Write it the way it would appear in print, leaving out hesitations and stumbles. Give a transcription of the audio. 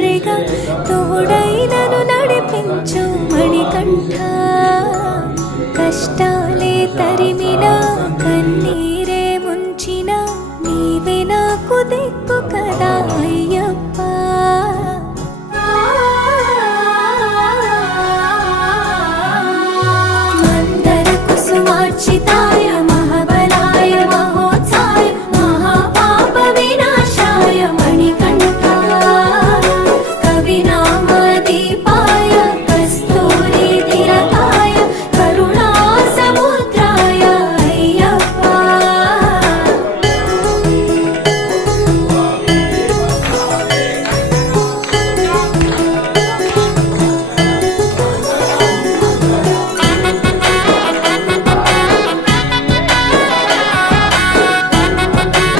తండ్రిగా తోడై నన్ను నడిపించు మణికంఠ. కష్టాలే తరిమినా కన్నీరే ముంచిన నీవే నాకు దిక్కు